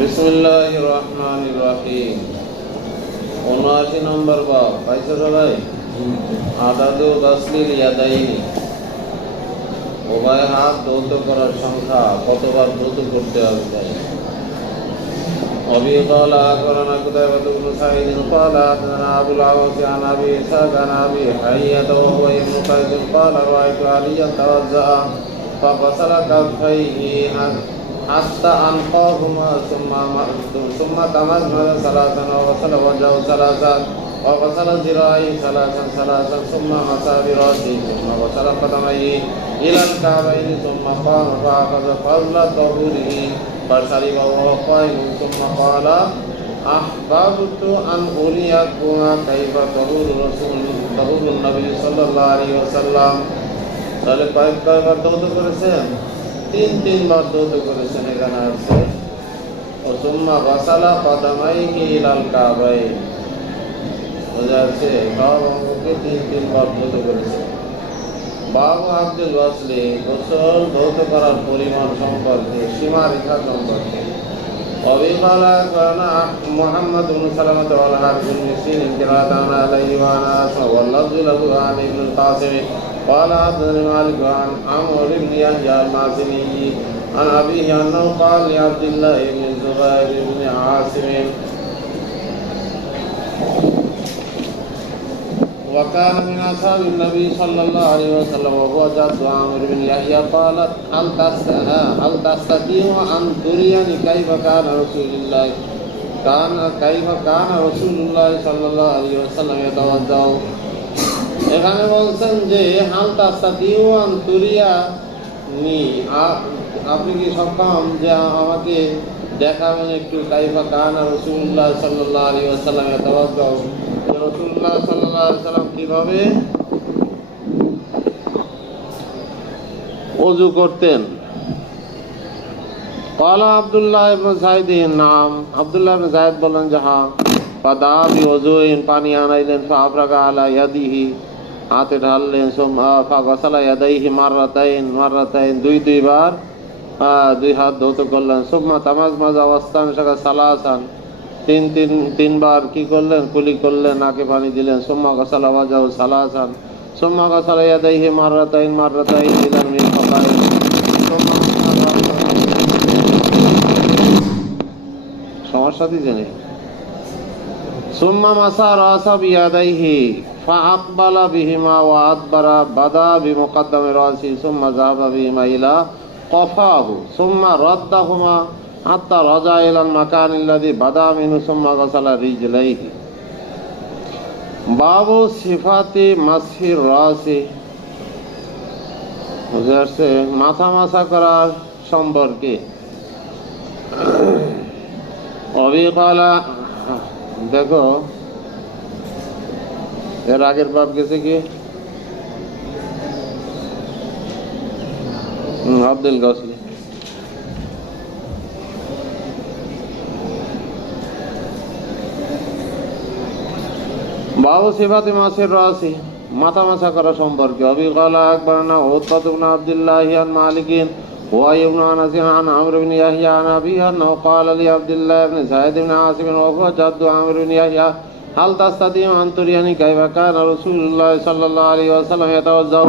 বিসমিল্লাহির রহমানির রহিম। ৭৯ নম্বর বাব। পাইছো সবাই? আদাদু তাসলিল ইয়াদাইনি, উভয় হাত ধৌত করার সংখ্যা কতবার ধৌত করতে হবে তাই। وبه قال أخبرنا قتيبة بن سعيد قال حدثنا أبو الأحوص عن أبي إسحاق عن أبي حية وهو ابن قيس قال رأيت عليا توضأ فغسل كفيه حتى أنقاهما ثم تمضمض ثلاثا وغسل وجهه ثلاثا وغسل ذراعيه ثلاثا ثم مسح برأسه ثم غسل قدميه إلى الكعبين ثم قام فأخذ فضل طهوره فشرب وهو قائم ثم قال أحببت أن أريكم كيف طهور النبي صلى الله عليه وسلم। তাহলে কয়েকবার দৌত করেছেন? তিনবার দৌত করেছেন। এখানে আছে সুম্মা গাসালা কদামাইহি ইলাল কাবাইন, বোঝা যাচ্ছে সব অঙ্গকে তিনবার দৌত করেছেন। বাবু আব্দুল ওয়াসলি, গোসল ধৌত করার পরিমাণ সম্পর্কে, সীমারেখা সম্পর্কে। অবিমালা কানা মুহাম্মদ ইবনে সালামাত ওয়াল হারিস বিন মিসকিন কিরাতানা আলাইহি ওয়া আনাস ওয়াল্লাযু লাহু আন ইবনুল কাসিম قال حدثني مالك عن عمرو بن يحيى المازني عن أبيه أنه قال لعبد الله بن الزبير بن عاصم وكان من أصحاب النبي صلى الله عليه وسلم وهو جد عمرو بن يحيى قال هل تستطيع أن تريني كيف كان رسول الله صلى الله عليه وسلم يتوضأ। এখানে বলছেন যে হাল তাস্তাতিউ আন তুরিয়ানি, আপনি কি সক্ষম যে আমাকে দেখাবেন একটু কাইফা কানা রাসূলুল্লাহ সাল্লাল্লাহু আলাইহি ওয়াসাল্লাম ইয়াতাওয়াজ্জা, রাসূলুল্লাহ সাল্লাল্লাহু আলাইহি ওয়াসাল্লাম কিভাবে ওযু করতেন। قال আব্দুল্লাহ ইবনে যায়েদ, নাম আব্দুল্লাহ ইবনে যায়েদ বলেন যে হ্যাঁ। ফাদা বিওযুইন, পানি আনাইলেন। ফাআফরাগা আলা ইয়াদিহি, হাতে ঢাললেন। ফাগাসালা ইয়াদাইহি মাররাতাইন, দুইবার দুই হাত ধৌত করলেন। সুম্মা তামাজমাজা ওয়াস্তানশাকা সালাসান, তিনবার কি করলেন? কুলি করলেন, নাকে পানি দিলেন। সুম্মা গাসালা ওয়াজহাহু সালাসান, সুম্মা গাসালা ইয়াদাইহি মাররাতাইন ইলাল মিরফাকাইন, সমস্যা দিয়েছেন। সুম্মা মাসা রাসা বিয়াদাইহি ফাআকবালা বিহিমা ওয়া আদবারা, বাদা বিমুকদ্দামি রাসি সুম্মা যাহাবা বিহিমা ইলা কফাহু সুম্মা রাদ্দাহুমা হাত্তা রাজা ইলাল মাকানিল্লাযী বাদা মিনহু সুম্মা গাসালা রিজলাইহি। বাবু সিফাতি মাসহির রাসি, মাথা মাসা করার সম্পর্কে। অবিকালা, দেখো এর আগের বাপ গেছে কি আব্দুল গাসলি। বাবু সিফাতি মাসির রাসি, মাথা মাসা করা সম্পর্কে। অবিকালা আকবরনা উতবা ইবনে আব্দুল্লাহ আন মালিকিন ওয়া ইবনে আনাস আন আমর ইবনে ইয়াহইয়া আন আবিহি আন্নাহু ক্বালা লি আব্দুল্লাহ ইবনে যায়েদ ইবনে আসিম ওয়া হুয়া জাদ্দু আমর ইবনে ইয়াহইয়া হাল তাস্তাতিউ আন তুরিয়ানি কাইফা কানা রাসূলুল্লাহ সাল্লাল্লাহু আলাইহি ওয়াসাল্লাম ইয়াতাওয়াজ্জাউ।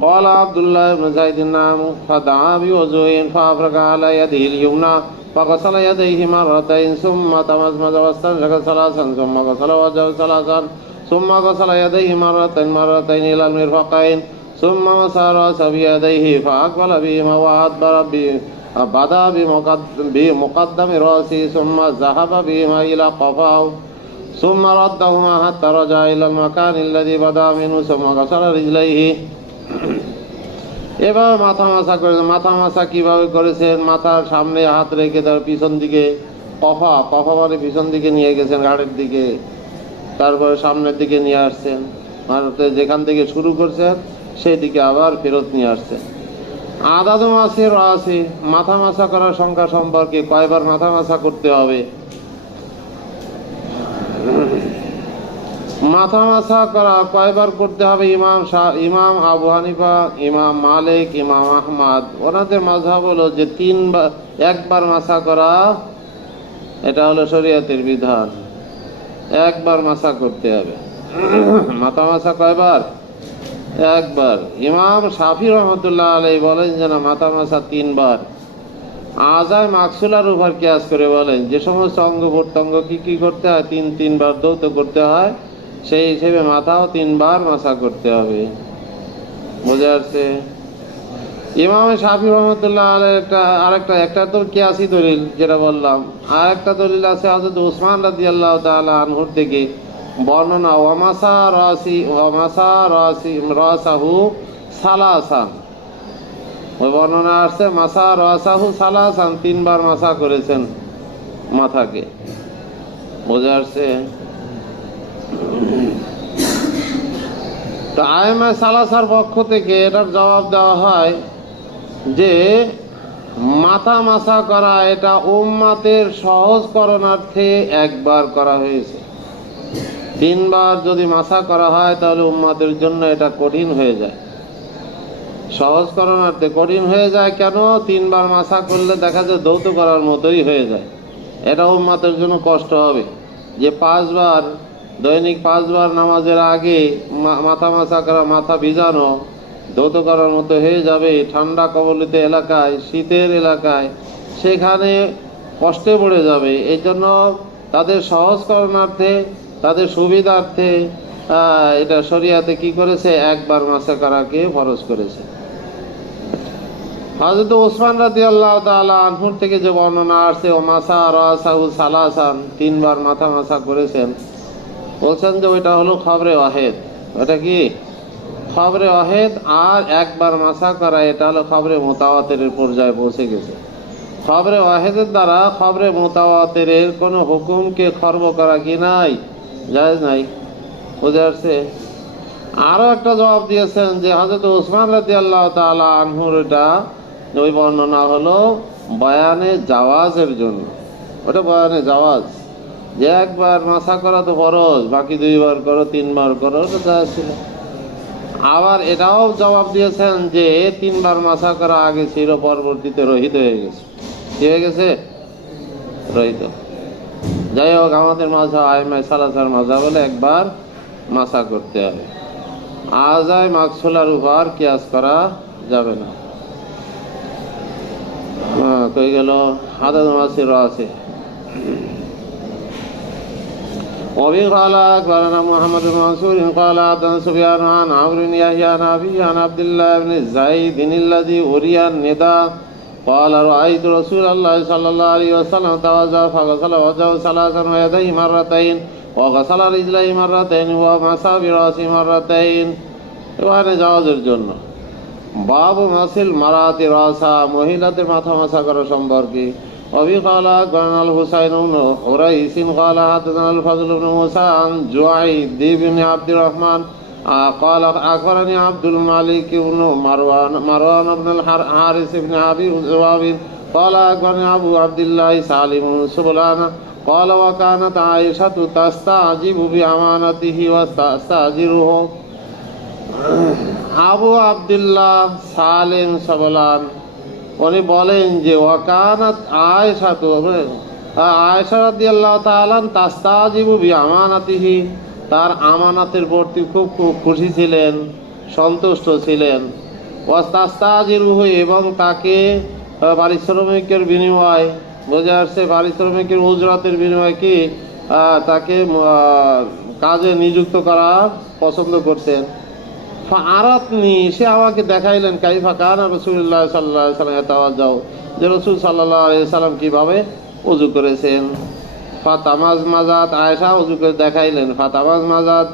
ক্বালা আব্দুল্লাহ ইবনে যায়েদ নাম ফাদাআ বিওযুইন ফাআফরাগা আলা ইয়াদিহিল ইয়ুমনা ফাগাসালা ইয়াদাইহি মাররাতাইন সুম্মা তামাজমাজা ওয়াস্তানশাকা সালাসান সুম্মা গাসালা ওয়াজহাহু সালাসান সুম্মা গাসালা ইয়াদাইহি মাররাতাইন ইলাল মিরফাকাইন সুম্মা মাসা রাসা বিয়াদাইহি ফাআকবালা বিহিমা ওয়া আদবারা বাদা বিমুকদ্দামি রাসি সুম্মা যাহাবা বিহিমা ইলা কফাহু সুম্মা রাদ্দাহুমা হাত্তা রাজা ইলাল মাকানিল্লাযী বাদা মিনহু সুম্মা গাসালা রিজলাইহি। এভাবে মাথা মাসা করেছেন। মাথা মাসা কিভাবে করেছেন? মাথার সামনে হাত রেখে তার পিছন দিকে কফা মানে পিছন দিকে নিয়ে গেছেন, ঘাড়ের দিকে, তারপরে সামনের দিকে নিয়ে আসছেন, আর যেখান থেকে শুরু করছেন সেই দিকে আবার ফেরত নিয়ে আসছেন। আদাদু মাসির রাসি, মাথা মাসা করার সংখ্যা সম্পর্কে, কয়বার মাথা মাসা করতে হবে। মাথা মাসা করা কয়বার করতে হবে? ইমাম আবু হানিফা, ইমাম মালিক, ইমাম আহমদ, ওনাদের মাযহাব হলো যে একবার মাসা করা এটা হলো শরীয়তের বিধান, একবার মাসা করতে হবে। মাথা মাসা কয়বার? একবার। ইমাম শাফি রহমতুল্লাহ আলাইহি বলেন যে না, মাথা মাসা 3 বার। আজায় মাকসুলার উপর কিয়াস করে বলেন যে সমস্ত অঙ্গ প্রত্যঙ্গ কি কি করতে হয়, 3 বার ধৌত করতে হয়, সেই হিসেবে মাথাও 3 বার মাসা করতে হবে। বোঝা যাচ্ছে? ইমাম শাফি রহমতুল্লাহ আলাইহি একটা তো কিয়াসি দলিল যেটা বললাম, আর একটা দলিল আছে হযরত উসমান রাদিয়াল্লাহু তাআলা আনহু থেকে বর্ণনা, রাসাহু সালাসান। ওই বর্ণনা আসছে মাসা রাসাহু সালাসান, 3 বার মাসা করেছেন মাথাকে। বোঝা যাচ্ছে? তো আইমা সালাসার পক্ষ থেকে এটার জবাব দেওয়া হয় যে মাথা মাসা করা এটা উম্মাতের সহজকরণার্থে একবার করা হয়েছে। 3 বার যদি মাসা করা হয় তাহলে উম্মাতের জন্য এটা কঠিন হয়ে যায়, সহজকরণার্থে কঠিন হয়ে যায়। কেন? 3 বার মাসা করলে দেখা যায় ধৌত করার মতোই হয়ে যায়। এটা উম্মাতের জন্য কষ্ট হবে যে 5 বার দৈনিক 5 বার নামাজের আগে মাথা মাসা করা, মাথা ভিজানো ধৌত করার মতো হয়ে যাবে ঠান্ডা কবলিত এলাকায়, শীতের এলাকায়, সেখানে কষ্টে পড়ে যাবে। এই জন্য তাদের সহজকরণার্থে, তাদের সুবিধার্থে এটা শরিয়াতে কি করেছে? একবার মাসা করাকে ফরজ করেছে। হযরত উসমান রাদিয়াল্লাহু তাআলা আনহু থেকে যে বর্ণনা আসছে ও মাসা রাসাহু সালাসান, 3 বার মাথা মাসা করেছেন, বলছেন যে ওইটা হলো খবরে ওয়াহিদ। ওটা কি? খবরে ওয়াহিদ। আর একবার মাসা করা এটা হলো খবরে মুতাওয়াতিরের পর্যায়ে পৌঁছে গেছে। খবরে ওয়াহিদের দ্বারা খবরে মুতাওয়াতিরের কোনো হুকুমকে খর্ব করা কি নাই? জায়েজ নাই। বুঝে আসছে? আরো একটা জবাব দিয়েছেন যে হযরত উসমান রাদিয়াল্লাহু তাআলা আনহুর এটা ওই বর্ণনা হলো বয়ানে জাওয়াজের জন্য। ওটা বয়ানে জাওয়াজ, যে একবার মাসা করা তো ফরজ, বাকি 2 বার করো, 3 বার করো, ওটা জায়েজ ছিল। আবার এটাও জবাব দিয়েছেন যে 3 বার মাসা করা আগে ছিল, পরবর্তীতে রহিত হয়ে গেছে। কি হয়ে গেছে? রহিত। যাই হোক, আমাদের মাযহাব আইমায়ে সালাসার মাযহাব বলে একবার মাসা করতে হবে। আজায় মাকসুলার উপর কিয়াস করা যাবে না। কই গেল? আদাদ মাসির আছে। وبه قال أخبرنا محمد بن منصور قال حدثنا سفيان عن عمرو بن يحيى عن أبيه عن عبد الله بن زيد الذي أري النداء قال رأيت رسول الله صلى الله عليه وسلم توضأ فغسل وجهه 3 ويديه مرتين وغسل رجليه مرتين ومسح برأسه مرتين। এখানে জাওয়াজের জন্য বাবু মাসিল মারাতি রাসা, মহিলাদের মাথা মাসা করা সম্পর্কে। وبه قال أخبرنا الحسين بن حريث قال حدثنا الفضل بن موسى عن جعيد بن عبد الرحمن قال أخبرني عبد الملك بن مروان بن الحارث بن أبي ذؤاب قال أخبرني أبو عبد الله سالم بن سبلان قال وكانت عائشة تستعجب بأمانته وتستأجره। আবু আব্দুল্লাহ সালিম সবলান উনি বলেন যে ওয়াকানাত আয়েশা রাদিয়াল্লাহু তাআলা তাস্তাজিবু বিআমানাতিহি, তার আমানাতের প্রতি খুব খুশি ছিলেন, সন্তুষ্ট ছিলেন। ওয়াস্তাস্তাজিরুহু, এবং তাকে পারিশ্রমিকের বিনিময়, বোঝা যাচ্ছে পারিশ্রমিকের উজরাতের বিনিময়ে কি তাকে কাজে নিযুক্ত করা পছন্দ করতেন। ফারাতনি, সে আমাকে দেখাইলেন কাইফা কানা রাসূলুল্লাহ সাল্লাল্লাহু আলাইহি ওয়াসাল্লাম ইয়াতাওয়াজ্জাউ, যে রাসূল সাল্লাল্লাহু আলাইহি ওয়াসাল্লাম কিভাবে ওযু করেছেন। ফাতামাজ মাজাত, আয়েশা ওযু করে দেখাইলেন। ফাতামাজ মাজাত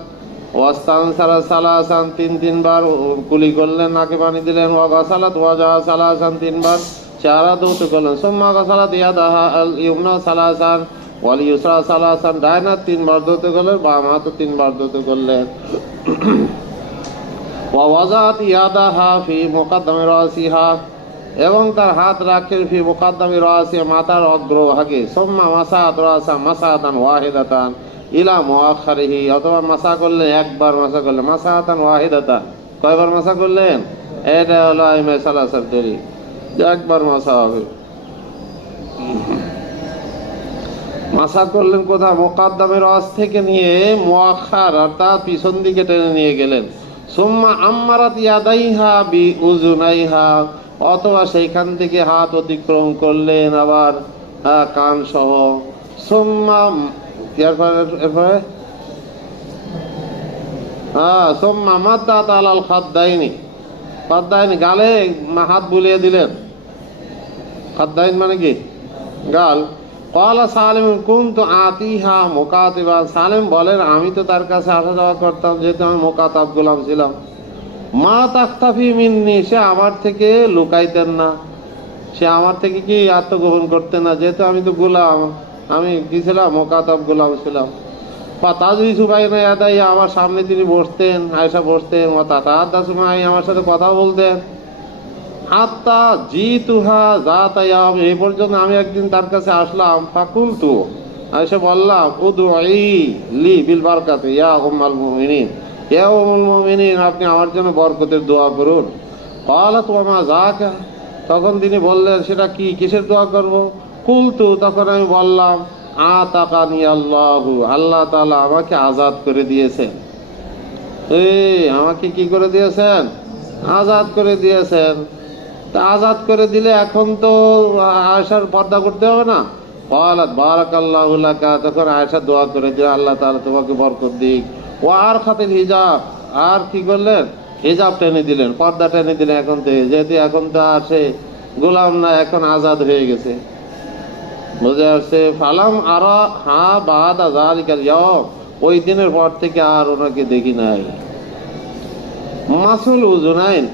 ওয়াস্তানসারা সালাসান, 3 বার কুলি করলেন, নাকে পানি দিলেন। ওয়া গাসালাত ওয়াজা সালাসান, 3 বার চেহারা ধৌত করলেন। সুম্মা গাসালাত ইয়াদাহা আল ইউমনা সালাসান ওয়াল ইউসরা সালাসান, ডান হাত 3 বার ধৌত করলেন, বাম হাত 3 বার ধৌত করলেন। ওয়াজাত ইয়াদাহা ফি মুকাদ্দামি রাসিহা, এবং তার হাত রাখেন ফি মুকাদ্দামি রাসিহা, মাথার অগ্রভাগে। সুম্মা মাসাত রাসা মাসাতান ওয়াহিদাতান ইলা মুআখারিহি, অথবা মাসা করলেন একবার মাসা করলেন, মাসাতান ওয়াহিদাতান, কয়বার মাসা করলেন? এটা হলো আইমায়ে সালাসার দলিল, একবার মাসা হবে। মাসা করলেন কোথায়? মুকাদ্দামের রাস থেকে নিয়ে মুআখার অর্থাৎ পিছন দিকে টেনে নিয়ে গেলেন। সুম্মা আম্মারাত ইয়াদাইহা বি উযুনাইহা, অথবা সেইখান থেকে হাত অতিক্রম করলেন আবার কান সহ। সুম্মা এরপরে সুম্মা মাদ্দাত আলাল খাদ্দাইনি, খাদ্দাইনি গালে হাত বুলিয়ে দিলেন। খাদ্দাইন মানে কি? গাল। ক্বালা সালিম কুনতু আতিহা মুকাতিবা, সালিম বলেন আমি তো তার কাছে আসা যাওয়া করতাম, যেহেতু আমি মুকাতাব গোলাম ছিলাম। মা তাখতাফি মিন্নি, সে আমার থেকে লুকাইতেন না, সে আমার থেকে কি আত্মগোপন করতেন না, যেহেতু আমি তো গোলাম, আমি কি ছিলাম? মুকাতাব গোলাম ছিলাম। তাজলিসু বাইনা ইয়াদাইয়া, আমার সামনে তিনি বসতেন, আয়েশা বসতেন। তাতাহাদ্দাসু মাই, আমার সাথে কথা বলতেন। হাত্তা জিতুহা যাতা ইয়াম, এই পর্যন্ত আমি একদিন তার কাছে আসলাম। ফাকুলতু, এসে বললাম, উদউই লি বিল বারাকাতি ইয়া উম্মাল মুমিনিন, ইয়া উম্মুল মুমিনিন, আপনি আমার জন্য বরকতের দোয়া করুন। ক্বালাত ওয়া মা যাকা, তখন তিনি বললেন সেটা কি, কিসের দোয়া করব? কুলতু, তখন আমি বললাম, আতাকানি আল্লাহু, আল্লাহ তাআলা আমাকে আজাদ করে দিয়েছেন। আমাকে কি করে দিয়েছেন? আজাদ করে দিয়েছেন। তা আজাদ করে দিলে এখন তো আয়েশার পর্দা করতে হবে না। ক্বালাত বারাকাল্লাহু লাকা, তখন আয়েশা দোয়া করে দিলেন আল্লাহ তাআলা তোমাকে বরকত দিক। ওয়া আরখাতিল হিজাব, আর কি করলেন? হিজাব টেনে দিলেন, পর্দা টেনে দিলেন এখন থেকে, যেহেতু এখন তো আর সে গোলাম না, এখন আজাদ হয়ে গেছে। বুঝে আসছে? ফালাম আরা হা বাদা যালিকাল ইয়াওম, ওই দিনের পর থেকে আর ওনাকে দেখি নাই। মাসুল উযুনাইন,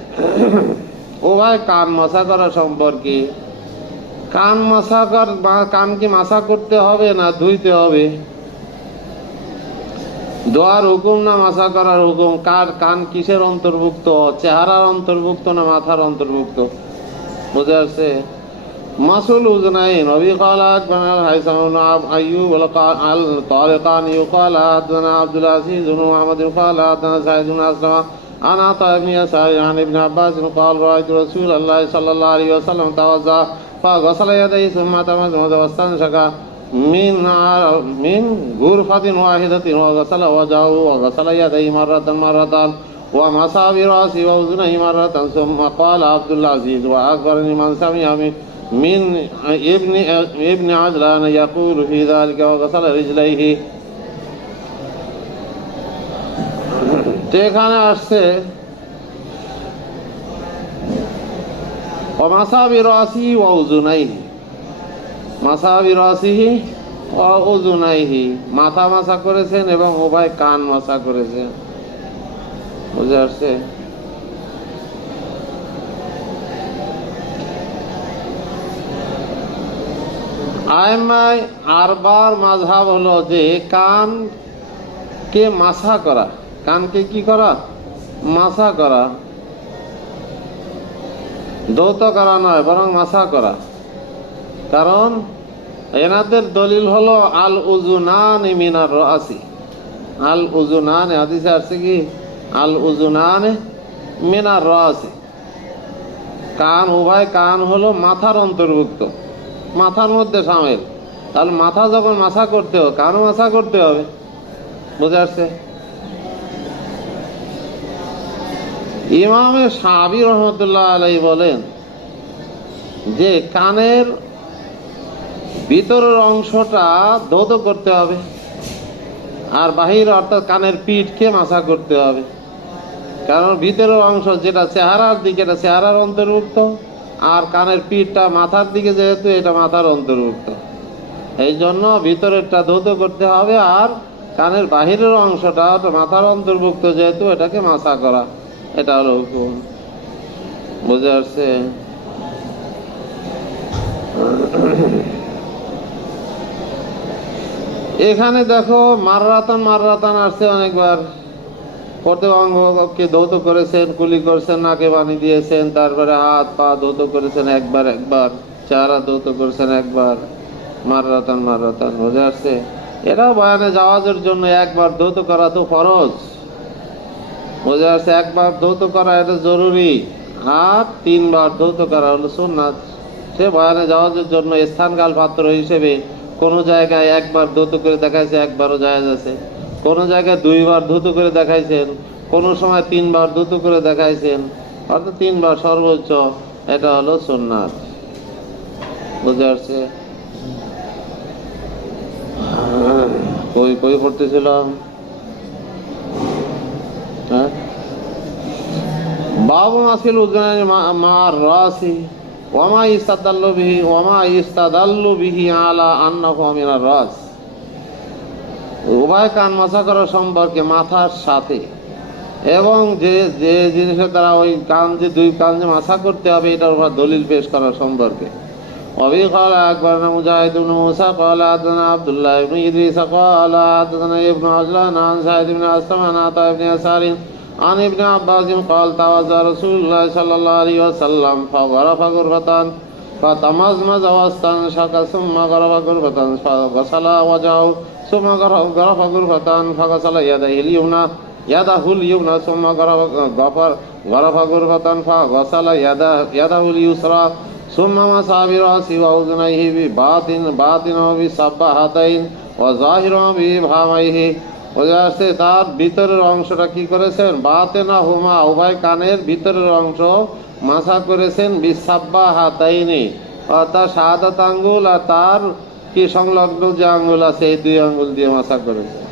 ও ভাই কান মাসা করা সম্পর্কে। কান মাসা কর, কান কি মাসা করতে হবে না ধুইতে হবে? দোয়ার হুকুম না মাসা করার হুকুম? কান কিসের অন্তর্ভুক্ত? চেহারার অন্তর্ভুক্ত না মাথার অন্তর্ভুক্ত? বুঝে আসছে? মাসুল উযুনাইন ওয়া বিকালাত বানাল হাইসাম ইবনে আইয়ুব আল তারিকানি ইউকাল হাদানা আব্দুল আজিজ ইবনে মুহাম্মদ ইউকাল হাদানা সাইদ ইবনে আসলামা আনা তাইবনি সাই আন ইবনে আব্বাস قال রাআইতু রাসূলুল্লাহ সাল্লাল্লাহু আলাইহি ওয়াসাল্লাম তাওয়াজ্জা ফাগাসালা ইয়াদাইহি সুম্মা তামাযযা ওয়াস্তানশাকা মিন গুরফাতিন ওয়াহিদাতিন ওয়া গাসালা ওয়াজাহু ওয়া গাসালা ইয়াদাইহি মাররাতান ওয়া মাসা বিরাসি ওয়া উযুনাইহি মাররাতান সুম্মা ক্বালা আব্দুল আজিজ ওয়া আকবারনি মান সামিআ মিন ইবনে আজলান ইয়াকুলু ফি যালিকা ওয়া গাসালা রিজলাইহি। এখানে আসছে মাসা বিরাসি ওয়া উযুনাইহি, মাসা বিরাসিহি ওয়া উযুনাইহি, মাথা মাসা করেছেন এবং উভয় কান মাসা করেছেন। বুঝে আসছে? আইমায় আরবার মাযহাব হলো যে কানকে মাসা করা, কানকে কি করা? মাসা করা, ধৌত করা নয়, বরং মাসা করা। কারণ এনাদের দলিল হলো আল উযুনানি মিনার রাসি, আল উযুনানি, হাদিসে আসছে কি আল উযুনানি মিনার রাসি, কান, উভয় কান হলো মাথার অন্তর্ভুক্ত, মাথার মধ্যে শামিল। তাহলে মাথা যখন মাসা করতে হবে, কানও মাসা করতে হবে। বুঝে আসছে? ইমামে শাফি রহমতুল্লাহ আলাইহি বলেন যে কানের ভিতরের অংশটা ধৌত করতে হবে, আর বাহির অর্থাৎ কানের পিঠকে মাসা করতে হবে। কারণ ভিতরের অংশ যেটা চেহারার দিকে, এটা চেহারার অন্তর্ভুক্ত, আর কানের পিঠটা মাথার দিকে, যেহেতু এটা মাথার অন্তর্ভুক্ত, এই জন্য ভিতরেরটা ধৌত করতে হবে, আর কানের বাহিরের অংশটা মাথার অন্তর্ভুক্ত, যেহেতু এটাকে মাসা করা, এটা হলো হুকুম। বুঝে আসছে? এখানে দেখো মাররাতান, মাররাতান আসছে অনেকবার। প্রত্যেক অঙ্গকে ধৌত করেছেন, কুলি করেছেন, নাকে পানি দিয়েছেন, তারপরে হাত পা ধৌত করেছেন একবার একবার, চেহারা ধৌত করেছেন একবার। মাররাতান, মাররাতান। বুঝে আসছে? এটাও বয়ানে জাওয়াজের জন্য একবার ধৌত করা তো ফরজ। বুঝে আসছে? একবার ধৌত করা এটা জরুরি, আর 3 বার ধৌত করা হলো সুন্নাত। সে বয়ানে জাওয়াজের জন্য স্থানকাল পাত্র হিসেবে কোনো জায়গায় একবার ধৌত করে দেখাইছে, একবারও জায়েজ আছে। কোনো জায়গায় 2 বার ধৌত করে দেখাইছেন, কোনো সময় 3 বার ধৌত করে দেখাইছেন, অর্থাৎ 3 বার সর্বোচ্চ। এটা হলো সুন্নাত। বুঝতে পারছে? কই কই পড়তেছিলাম? হ্যাঁ, বাবু মাসিল উযনানি মা'আর রাসি ওয়ামা ইস্তাদাল্লু বিহি আলা আন্নাহু মিনার রাস। উভয় কান মাথা করা সম্পর্কে মাথার সাথে, এবং যে যে জিনিসের দ্বারা ওই কান, যে 2 কান যে মাথা করতে হবে, এটার উপর দলিল পেশ করার সম্পর্কে। وفي قال أخبرنا مجاهد بن موسى قال حدثنا عبد الله بن إدريس قال حدثنا ابن عجلان عن سعيد بن أسلم عن عطاء بن يسار عن ابن عباس قال توضأ رسول الله صلى الله عليه وسلم فغرف غرفة فتمزمز واستنشق ثم غرف غرفة فغسل وجهه ثم غرف غرفة فغسل يده اليمنى ثم غرف غرفة فغسل يده اليسرى ثم مسح برأسه وأذنيه باطنه بسبحتين وظاهره بإبهاميه। বোঝাচ্ছে তার ভিতরের অংশটা কি করেছেন? বাতেনা হুমা, উভয় কানের ভিতরের অংশ মাসা করেছেন। বিসাব্বাহাতাইনি, অর্থাৎ শাহাদাত আঙ্গুল আর তার কি সংলগ্ন যে আঙ্গুল আছে, এই 2 আঙ্গুল দিয়ে মাসা করেছেন।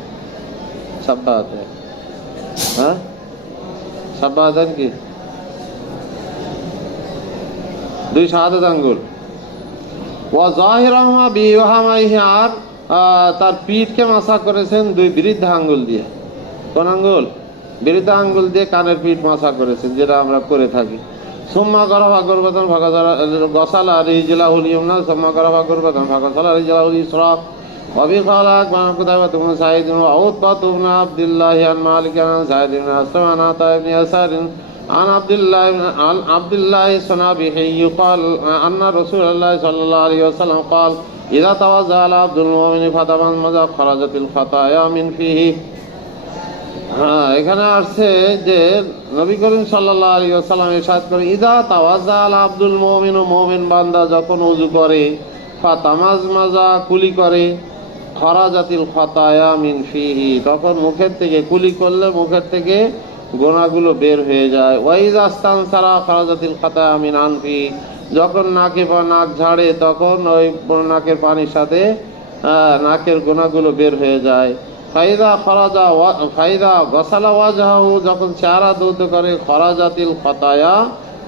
সাব্বাহাতাইন, হ্যাঁ, সাব্বাহাতাইন কি? 2 শাহাদাত আঙ্গুল। ওয়া যাহিরাহুমা বিইবহামাইহি, আর তার পিঠকে মাসা করেছেন 2 বৃদ্ধা আঙ্গুল দিয়ে। কোন আঙ্গুল? বৃদ্ধা আঙ্গুল দিয়ে কানের পিঠ মাসা করেছেন, যেটা আমরা করে থাকি। সুম্মা গরাফা গুরবাতান গসালা রিজলাহুল ইয়ুমনা সুম্মা গরাফা গুরবাতান গসালা রিজলাহুল ইসরা। وفي قال أخبرنا قتيبة بن سعيد وعتبة بن عبد الله عن مالك عن سعيد بن أسلم عن عطاء بن يسار عن عبد الله الصنابحي قال أن رسول الله صلى الله عليه وسلم قال إذا توضأ العبد المؤمن فتمزمز خرجت الخطايا من فيه। এখানে আসছে যে নবী করিম সাল্লাল্লাহু আলাইহি ওয়াসাল্লাম ইরশাদ করে, ইযা তাওয়াজ্জা আল আব্দুল মুমিন, মুমিন বান্দা যখন ওযু করে, ফাতামাজমাজা, কুলি করে, খরাজাতিল খাতায়া মিন ফিহি, তখন মুখের থেকে, কুলি করলে মুখের থেকে গোনাগুলো বের হয়ে যায়। ওয়াইজা ইস্তানসারা খরাজাতিল খাতায়া মিন আনফি, যখন নাকে বা নাক ঝাড়ে, তখন ওই নাকের পানির সাথে নাকের গোনাগুলো বের হয়ে যায়। ফাইদা গসালা ওয়াজহাহু, যখন চেহারা ধৌত করে, খরাজাতিল খাতায়া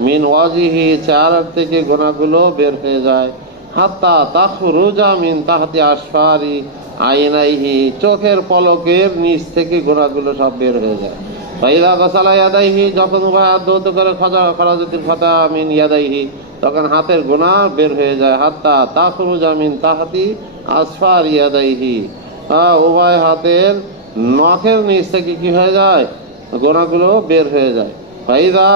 মিন ওয়াজিহি, চেহারার থেকে গোনাগুলো বের হয়ে যায়। হাত্তা তাখরুজা মিন তাহতি আসফারি আইনাইহি, চোখের পলকের নিচ থেকে গোনাগুলো সব বের হয়ে যায়। ফাইদা গসালা ইয়াদাইহি, যখন উভয় হাত ধৌত করে, খরাজাতিল খাতায়া মিন ইয়াদাইহি, তখন হাতের গোনা বের হয়ে যায়। হাত্তা তাখরুজা মিন তাহতি আসফারি ইয়াদাইহি, উভয় হাতের নখের নিচ থেকে কি হয়ে যায়? গোনাগুলো বের হয়ে যায়। ফাইদা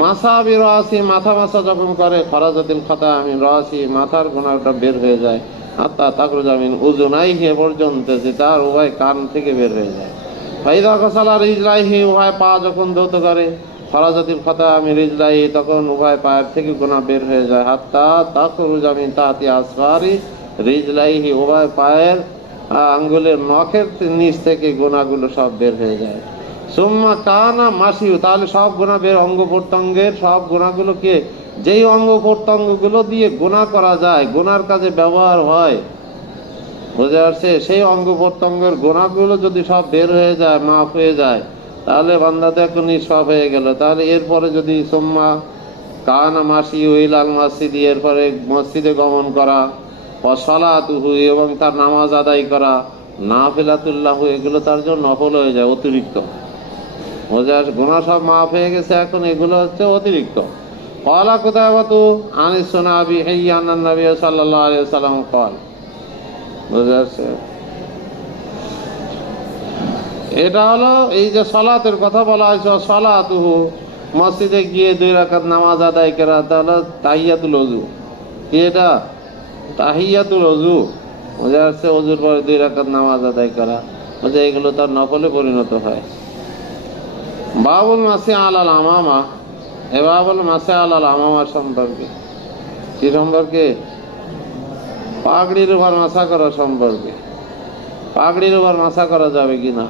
মাসা বিরাসি, মাথা মাসা যখন করে, খরাজাতিল খাতায়া মিন রাসি, মাথার গোনাটা বের হয়ে যায়। হাত্তা তাখরুজা মিন উযুনাইহি, পর্যন্ত, যে তার উভয় কান থেকে বের হয়ে যায়। ফাইদা গসালা রিজলাইহি, উভয় পা যখন ধৌত করে, খরাজাতিল খাতায়া মিন রিজলাইহি, তখন উভয় পায়ের থেকে গোনা বের হয়ে যায়। হাত্তা তাখরুজা মিন তাহতি আসফারি রিজলাইহি, উভয় পায়ের আঙ্গুলের নখের নিচ থেকে গোনাগুলো সব বের হয়ে যায়। সুম্মা কানা মাসিউ, তাহলে সব গোনা বের, অঙ্গ প্রত্যঙ্গের সব গোনাগুলোকে, যেই অঙ্গ প্রত্যঙ্গগুলো দিয়ে গোনা করা যায়, গোনার কাজে ব্যবহার হয়, বুঝে আসছে, সেই অঙ্গ প্রত্যঙ্গের গোনাগুলো যদি সব বের হয়ে যায়, মাফ হয়ে যায়, তাহলে বান্দা দেখো নিষ্পাপ হয়ে গেল। তাহলে এরপরে যদি সুম্মা কানা মাসিউ ইলাল মসজিদ, এরপরে মসজিদে গমন করা, ওয়াসালাতুহু, এবং তার নামাজ আদায় করা, নাফিলাতুল্লাহ, এগুলো তার জন্য নফল হয়ে যায়, অতিরিক্ত। বোঝা, গুনাহ সব মাফ হয়ে গেছে, এখন এগুলো হচ্ছে অতিরিক্ত। ক্বালা কুতাবাতু আনিস সুনাবিহি আন্নান নবী সাল্লাল্লাহু আলাইহি ওয়াসাল্লাম ক্বাল। বুঝা যাচ্ছে? এটা হলো এই যে সালাতের কথা বলা হয়েছে, সালাতুহু, মসজিদে গিয়ে 2 রাকাত নামাজ আদায় করা, তাহলে তাহিয়াতুল ওযু। কি এটা? তাহিয়াতুল ওযু। বোঝা যাচ্ছে? ওযুর পরে 2 রাকাত নামাজ আদায় করা, বোঝা, এগুলো তার নফলে পরিণত হয়। বাবুল মাসি আলাল আমামা, এ বাবুল মাসি আলাল আমামা সম্পর্কে, কি সম্পর্কে? পাগড়ির উপর মাসা করা সম্পর্কে, পাগড়ির উপর মাসা করা যাবে কিনা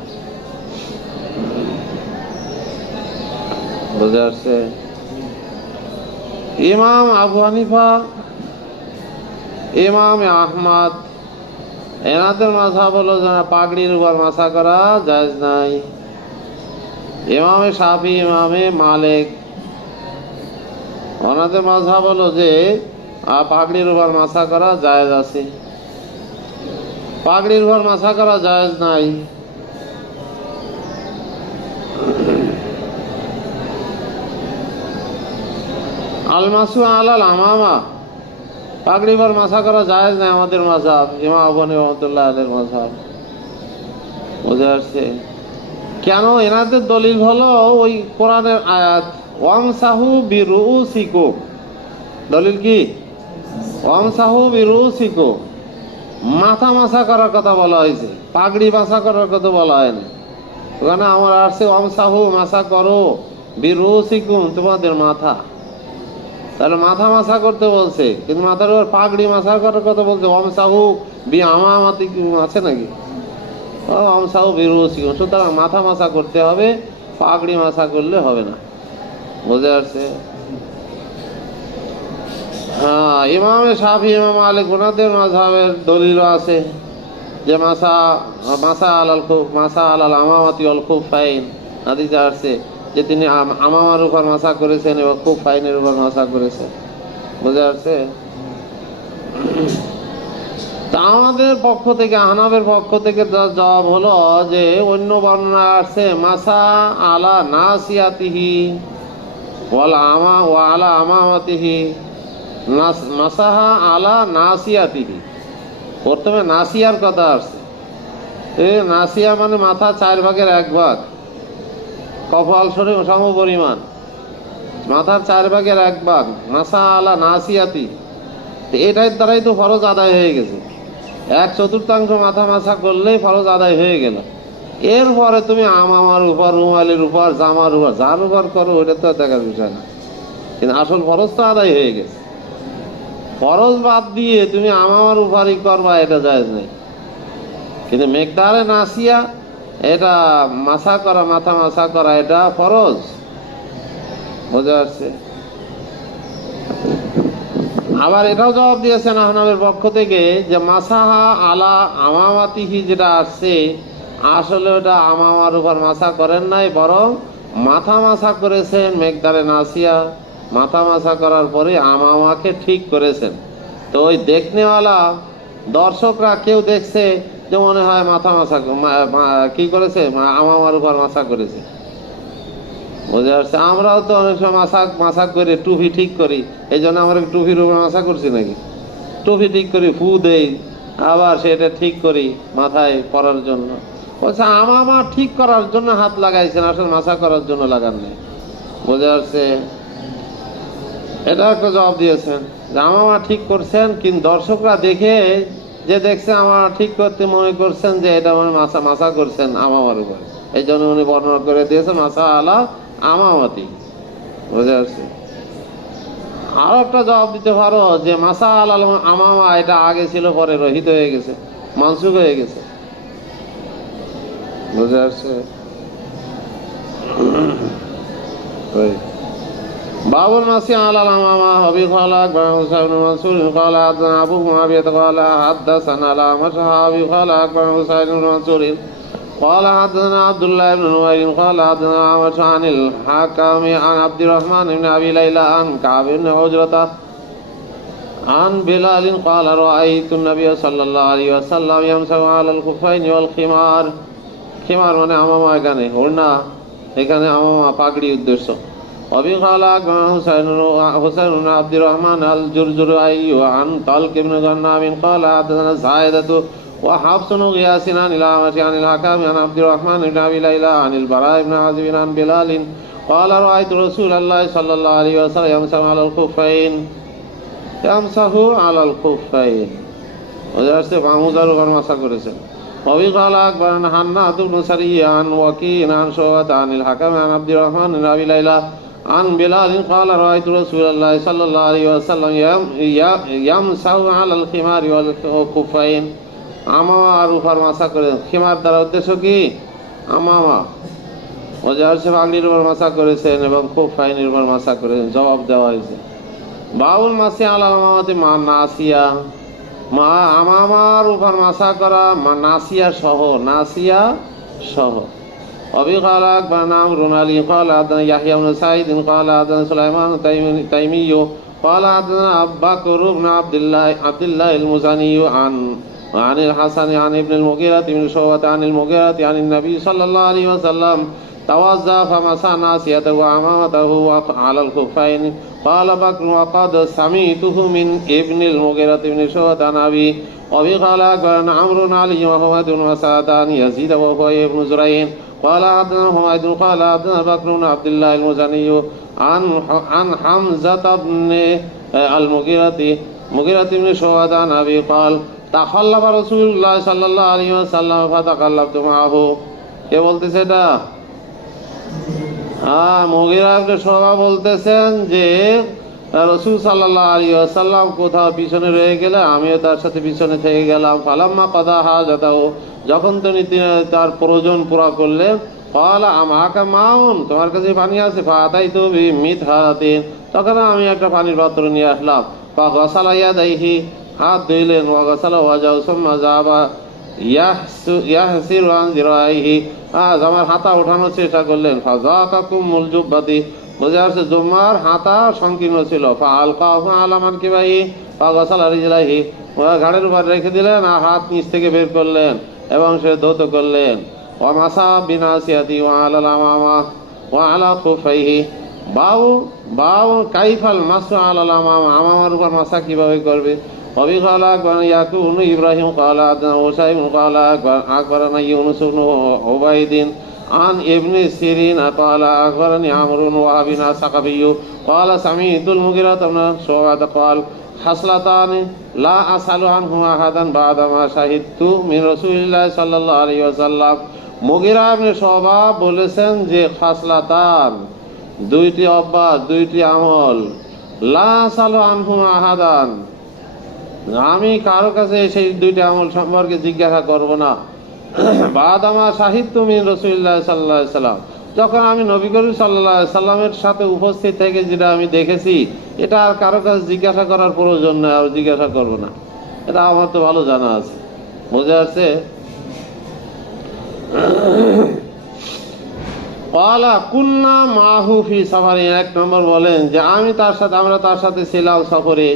বুঝে আসছে? ইমাম আবু হানিফা, ইমাম আহমদ, এনাদের মাযহাব হলো যে পাগড়ির উপর মাসা করা জায়েজ নাই। ইমামে শাফি, ইমামে মালিক, ওনাদের মাযহাব হলো যে পাগড়ির উপর মাসা করা জায়েজ আছে, পাগড়ির উপর মাসা করা জায়েজ নাই। আল মাসু আলাল আমামা, পাগড়ির উপর মাসা করা জায়েজ নাই আমাদের মাযহাব, ইমাম আবু হানিফা রাহমাতুল্লাহ আলাইহির মাযহাব। বুঝে আসছে? কেন? এনাদের দলিল হলো ওই কোরআনের আয়াত ওয়ামসাহু বিরুসিকুম। দলিল কি? ওয়ামসাহু বিরুসিকুম, মাথা মাসা করার কথা বলা হয়েছে, পাগড়ি মাসা করার কথা বলা হয়নি। ওখানে আমার আসছে ওয়ামসাহু, মাসা করো, বিরুসিকুম, তোমাদের মাথা। তাহলে মাথা মাসা করতে বলছে, কিন্তু মাথার উপর পাগড়ি মাসা করার কথা বলছে। ওয়ামসাহু বি আমামাতি আছে নাকি? ওয়ামসাহু বিরুসিকুম, সুতরাং মাথা মাসা করতে হবে, পাগড়ি মাসা করলে হবে না। বুঝে আসছে? হ্যাঁ, ইমামে শাফি, ইমাম মালিক, ওনাদের মাযহাবের দলিল আছে যে মাসা আলাল আমামাতি ওয়াল খুফাইন, হাদিসে আসছে যে তিনি আমামার উপর মাসা করেছেন এবং খুফাইনের উপর মাসা করেছেন। বুঝে আসছে? তা আমাদের পক্ষ থেকে, হানাফের পক্ষ থেকে জবাব হলো যে অন্য বর্ণনা আসছে মাসা আলা নাসিয়াতিহি ওয়াল আমা ওয়া আলা আমামাতিহি, মাসাহা আলা নাসিয়াতিহি। প্রথমে নাসিয়ার কথা আসছে। নাসিয়া মানে মাথা 4 ভাগের 1 ভাগ, কপাল সম পরিমাণ, মাথার 4 ভাগের 1 ভাগ, মাসা আলা নাসিয়াতি। এটার দ্বারাই তো ফরজ আদায় হয়ে গেছে। 1/4 মাথা মাসা করলেই ফরজ আদায় হয়ে গেল। এরপরে তুমি আমামার উপর, রুমালের উপর, জামার উপর, যার উপর করো ওইটা তো দেখার বিষয় না, কিন্তু আসল ফরজ তো আদায় হয়ে গেছে। ফরজ বাদ দিয়ে তুমি আমামার উপরই করবা, এটা জায়েজ নেই। কিন্তু মেকদারে নাসিয়া, এটা মাসা করা, মাথা মাসা করা, এটা ফরজ। বুঝে আসছে? আবার এটাও জবাব দিয়েছেন আহনাফের পক্ষ থেকে যে মাসাহা আলা আমামাতিহি যেটা আসছে, আসলে ওটা আমামার উপর মাসা করেন নাই, বরং মাথা মাসা করেছেন মেকদারে নাসিয়া। মাথা মাসা করার পরে আমামাকে ঠিক করেছেন। তো ওই দেখনেওয়ালা দর্শকরা কেউ দেখছে যে মনে হয় মাথা মাসা কি করেছে, আমামার উপর মাসা করেছে। বুঝে আসছে? আমরাও তো অনেক সময় মাসা করে টুপি ঠিক করি, এই জন্য আমরা টুপির উপর মাসা করছি নাকি? টুপি ঠিক করি, ফু দেই, আবার সেটা ঠিক করি মাথায় পরার জন্য। বলছে আমামা ঠিক করার জন্য হাত লাগাইছেন, আসলে মাসা করার জন্য লাগান নেই। বুঝে আসছে? এটা একটা জবাব দিয়েছেন যে আমামা ঠিক করছেন, কিন্তু দর্শকরা দেখে যে দেখছে আমামা ঠিক করতে মনে করছেন যে এটা মানে মাসা করছেন আমামার উপর, এই জন্য উনি বর্ণনা করে দিয়েছেন মাসা আলা আমামাতি। বুঝে আসছে? আরো একটা জবাব দিতে পারো যে মাসা আলাল আমামা এটা আগে ছিল, পরে রহিত হয়ে গেছে, মানসুখ হয়ে গেছে। বুঝে আসছে? বাবুল মাসি আলাল আমামা হবি খালাক হুসাইন মানসুর قال حدثنا ابو معاويه قال حدثنا الأعمش حبي خلاق হুসাইন মানসুর قال حدثنا عبد الله بن نمير قال حدثنا الأعمش عن الحكم عن عبد الرحمن بن ابي ليلى عن كعب بن عجرة عن بلال قال رأيت النبي صلى الله عليه وسلم يمسح على الخفين والخمار। খিমার মানে আমামা, এখানে ওড়না, এখানে আমামা পাগড়ি উদ্দেশ্য। وفي خلاق حسين بن عبد الرحمن الجرجري عن طلق بن غنام قال حدثنا زائدة وحفص بن غياث عن الأعمش عن الحكم عن عبد الرحمن بن أبي ليلى عن البراء بن عازب عن بلال قال رأيت رسول الله صلى الله عليه وسلم يمسح على الخفين، يمسح على الخفين। وجلسه محمودর উপর মাসা করেছেন। وفي قال أخبرنا حناد بن سري عن وكيع عن شعبة عن الحكم عن عبد الرحمن بن أبي ليلى عن بلال قال رأيت رسول الله صلى الله عليه وسلم يمسح على الخمار والخفين আমামা আর উপর মাসা করে। খিমার দ্বারা উদ্দেশ্য কি? আমামা ওজার সে পাগড়ির উপর মাসা করেছেন এবং খুব ফাইনের উপর মাসা করেছেন। জবাব দেওয়া হয়েছে বাউল মাসি আলাল মামাতি মা নাসিয়া, মা আমামার উপর মাসা করা নাসিয়া সহ, নাসিয়া সহ। أبي قال أخبرنا عمرو بن علي قال حدثنا يحيى بن سعيد قال حدثنا سليمان التيمي قال حدثنا بكر بن عبد الله المزني عن الحسن عن ابن المغيرة بن شعبة عن المغيرة عن النبي صلى الله عليه وسلم توضأ فمسح ناصيته وعمامته على الخفين. قال بكر وقد سمعته من ابن المغيرة بن شعبة عن أبي. وأبي قال أخبرنا عمرو بن علي وحماد بن مسعود عن يزيد وهو ابن زريع قال حدثنا حميد قال حدثنا بكر بن عبد الله المزني عن حمزة بن المغيرة بن شعبة عن أبي قال تخلف رسول الله صلى الله عليه وسلم فتخلفت معه. কে বলতেছে এটা? মুগীরা ইবনে শুবা বলতেছেন যে রাসূল সাল্লাল্লাহু আলাইহি ওয়াসাল্লাম কোথাও পিছনে রয়ে গেলে আমিও তার সাথে পিছনে থেকে গেলাম। ফালাম্মা কাদা হাজাতাহু, যখন তিনি তার প্রয়োজন পুরা করলেন, ক্বালা আমাকা মাউন, তোমার কাছে পানি আছে? ফাতাইতু বিমিতহাতিন, তখন আমি একটা পানির পাত্র নিয়ে আসলাম। ফাগাসালা ইয়াদাইহি, হাত ধুইলেন। ওয়াগাসালা ওয়াজাহু সুম্মা যাবা ইয়াহসিরু আন যিরাইহি, আমার হাতা ওঠানোর চেষ্টা করলেন। ফাযাকাকুমুল জুব্বাতি, বোঝা যাচ্ছে জুম্মার হাতা সংকীর্ণ ছিল। ফাআলকাহু আলা মানকিবাইহি ফাগাসালা রিজলাইহি, ঘাড়ের উপর রেখে দিলেন আর হাত নিচ থেকে বের করলেন এবং সে ধৌত করলেন। ওয়া মাসা বিনাসিয়াতি ওয়া আলাল আমামা ওয়া আলা খুফাইহি। বাউ কাইফাল মাসু আলাল আমামা, আমামার উপর মাসা কিভাবে করবে? وأبي قال أخبرنا يعقوب بن إبراهيم قال حدثنا وسيم قال أخبرنا يونس بن عبيد عن ابن سيرين قال أخبرني عمرو بن وهب الثقفي قال سمعت المغيرة بن شعبة قال خصلتان لا أسأل عنهما أحدا بعدما شهدت من رسول الله صلى الله عليه وسلم. মুগীরা ইবনে শুবা বলেছেন যে খাসলাতান, দুইটি অভ্যাস, দুইটি আমল, লা আসালু আনহুমা আহাদান, আমি কারো কাছে সেই দুইটা আমল সম্পর্কে জিজ্ঞাসা করব না। বাদামা সাহিত্য মিন রাসূলুল্লাহ সাল্লাল্লাহু আলাইহি সাল্লাম, যখন আমি নবী করিম সাল্লাল্লাহু আলাইহি সাল্লামের সাথে উপস্থিত থেকে যেটা আমি দেখেছি, এটা আর কারো কাছে জিজ্ঞাসা করার প্রয়োজন নেই, আর জিজ্ঞাসা করব না, এটা আমার তো ভালো জানা আছে। বোঝা যাচ্ছে? ক্বালা কুন্না মাহু ফি সাফারিন, এক নম্বর বলেন যে আমরা তার সাথে ছিলাম সফরে।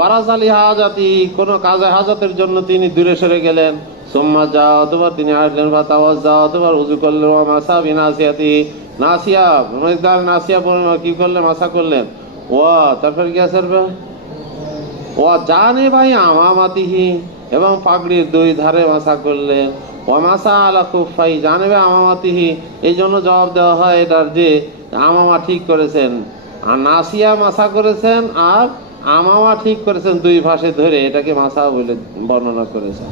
বারাজালি হাজাতি, কোনো কাজে হাজাতের জন্য তিনি দূরে সরে গেলেন। সুম্মা যাও, অতবার তিনি আসলেন। ফাতাওয়াজ্জা, অতবার উযু করলেন। ওয়া মাসা বিনাসিয়াতি, নাসিয়া কি করলেন? মাসা করলেন। ওয়া তারপর কি আছে? ওয়া জানে ভাই আমামাতিহি, এবং পাগড়ির দুই ধারে মাসা করলেন। ওয়া মাসা আলা খুফাই জানেবে আমামাতিহি, এই জন্য জবাব দেওয়া হয় এটার যে আমামা ঠিক করেছেন, আর নাসিয়া মাসা করেছেন, আর আমামা ঠিক করেছেন, দুই ভাষে ধরে এটাকে মাসা বলে বর্ণনা করেছেন।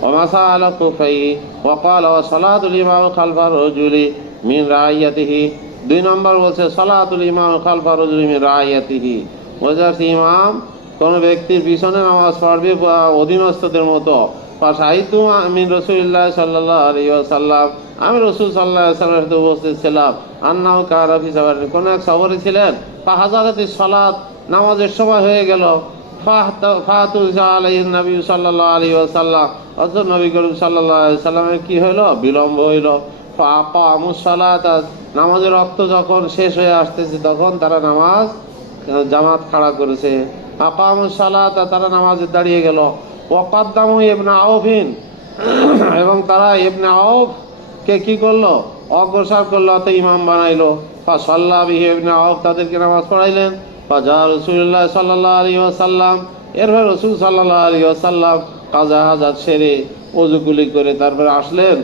ওয়া মাসা আলা খুফাই ওয়া ক্বালা ওয়া সালাতুল ইমাম খালফা রাজুলি মিন রাইয়াতিহি, দুই নম্বর বলছে সালাতুল ইমাম খালফা রাজুলি মিন রাইয়াতিহি, বোঝা ইমাম কোন ব্যক্তির পিছনে নামাজ পড়বে অধীনস্থদের মতো। ফাশাহিদু মিন রাসূলিল্লাহ সাল্লাল্লাহু আলাইহি ওয়াসাল্লাম, আমি রাসূল সাল্লাল্লাহু আলাইহি ওয়াসাল্লামের সাথে উপস্থিত ছিলাম। আন্নাহু কানা ফি সাফারিন, কোন এক সফরে ছিলেন। ফাহাজারাতিস সালাত, নামাজের সময় হয়ে গেল। ফাতু আলাইহি নবী সাল্লাল্লাহু আলাইহি ওয়াসাল্লাম, অথচ নবী করিম সাল্লাল্লাহু আলাইহি ওয়াসাল্লামের কি হইল? বিলম্ব হইল। ফাআকামুস সালাত, নামাজের ওয়াক্ত যখন শেষ হয়ে আসতেছে তখন তারা নামাজ জামাত খাড়া করেছে। আকামুস সালাত, তারা নামাজে দাঁড়িয়ে গেল। ওয়াকাদ্দামু ইবনে আউফিন, এবং তারা ইবনে আউফ কে কি করলো? অগ্রসর করলো, অত ইমাম বানাইলো। ফাসাল্লা বিহি ইবনে আউফ, তাদেরকে নামাজ পড়াইলেন। ফাজা রাসূলুল্লাহ সাল্লাল্লাহু আলাইহি ওয়াসাল্লাম, এরপর রাসূল সাল্লাল্লাহু আলাইহি ওয়াসাল্লাম কাজা হাজাত সেরে ওযু কুলি করে তারপরে আসলেন।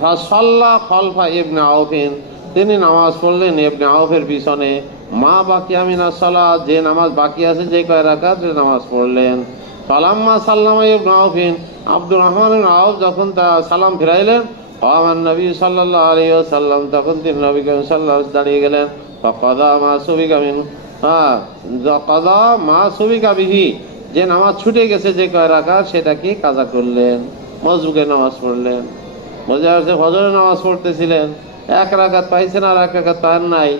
ফাসাল্লা খালফা ইবনে আউফিন, তিনি নামাজ পড়লেন ইবনে আউফের পিছনে। মা বাকি আমিনা সালাত, যে নামাজ বাকি আছে, যে কয় রাকাত, সে নামাজ পড়লেন। ফালাম্মা সাল্লামা ইবনে আউফিন, আব্দুর রহমান ইবনে আউফ যখন তা সালাম ফিরাইলেন, আমার নবী সাল্লাল্লাহু আলাইহি ওয়াসাল্লাম, তখন তিনি নবী করিম সাল্লাল্লাহু আলাইহি ওয়াসাল্লাম দাঁড়িয়ে গেলেন। ফাকাদা মা সুবিকা মিনহু, কাদা মা সুবিকা বিহি, যে নামাজ ছুটে গেছে যে কয় রাকাত সেটাকে কাজা করলেন, মজবুকে নামাজ পড়লেন। বোঝা যাচ্ছে ফজরের নামাজ পড়তেছিলেন, এক রাকাত পাইছেন আর এক রাকাত পান নাই,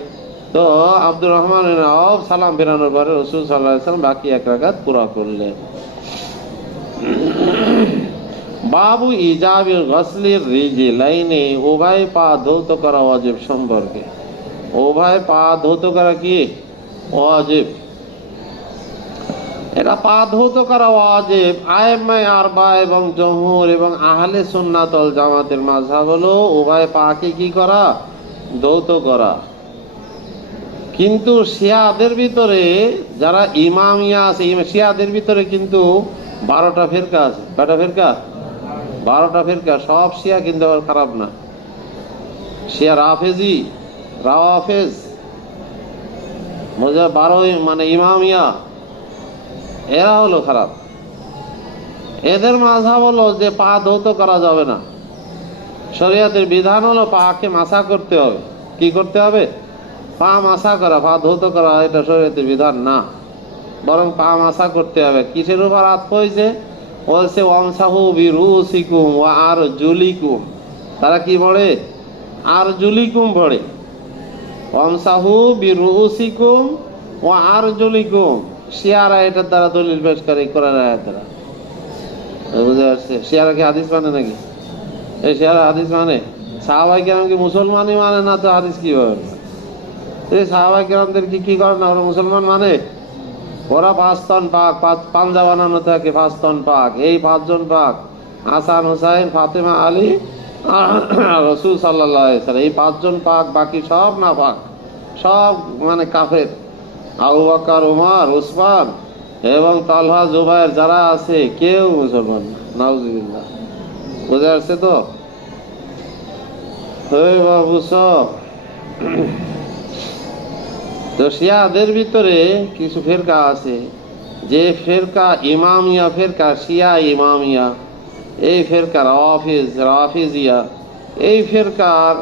তো আব্দুর রহমান ইবনে আওফ সালাম ফেরানোর পরে রাসূল সাল্লাল্লাহু আলাইহি ওয়াসাল্লাম বাকি এক রাকাত পুরা করলেন। বাবু ইজাবিল গসলির রিজলাইনি, উভয় পা ধৌত করা ওয়াজিব সম্পর্কে। উভয় পা ধৌত করা কি ওয়াজিব? এটা পা ধৌত করা ওয়াজিব। আইম্মায়ে আরবা এবং জমহুর এবং আহলে সুন্নাত ওয়াল জামাতের মাযহাব হলো উভয় পাকে কি করা? ধৌত করা। কিন্তু শিয়াদের ভিতরে যারা ইমামিয়া আছে, শিয়াদের ভিতরে কিন্তু 12টা ফিরকা আছে। কয়টা ফিরকা? 12টা ফিরকা। সব শিয়া কিন্তু আবার খারাপ না। শিয়া রাফেজি, রাওয়াফেজ, 12 মানে ইমামিয়া, এরা হলো খারাপ। এদের মাযহাব হলো যে পা ধৌত করা যাবে না। শরীয়তের বিধান হলো পাকে মাসা করতে হবে। কি করতে হবে? পা মাসা করা, পা ধৌত করা এটা শরীয়তের বিধান না, বরং পা মাসা করতে হবে। কিসের উপর আত হয়েছে? বলছে ওয়ামসাহু বিরুসিকুম ওয়া আরজুলিকুম। তারা কি পড়ে? আরজুলিকুম পড়ে। ওয়ামসাহু বিরুসিকুম ওয়া আরজুলিকুম। শিয়ারা এটার দ্বারা দলিল পেশ করে কোরআন আয়াত দ্বারা। বুঝতে পারছে? শিয়ারা কি হাদিস মানে নাকি? এই শিয়ারা হাদিস মানে? সাহাবায়ে কেরাম কি মুসলমানই মানে না, তো হাদিস কিভাবে? এই সাহাবায়ে কেরামদের কি করে না, ওরা মুসলমান মানে? ওরা 5 টন পাক, পাঞ্জা বানানো থাকে 5 টন পাক। এই 5 জন পাক, হাসান, হুসাইন, ফাতেমা, আলী, রাসূল সাল্লাল্লাহু আলাইহি ওয়াসাল্লাম, এই 5 জন পাক, বাকি সব না পাক, সব মানে কাফের। আবু বকর, ওমর, উসমান এবং তালহা, জুবায়ের যারা আছে কেউ মুসলমান না। নাউজুবিল্লাহ। বুঝা যাচ্ছে তো? ওই বাবু সব। তো শিয়াদের ভিতরে কিছু ফেরকা আছে, যে ফেরকা ইমামিয়া ফেরকা, শিয়া ইমামিয়া, এই ফেরকা রাফিজিয়া, এই ফেরকার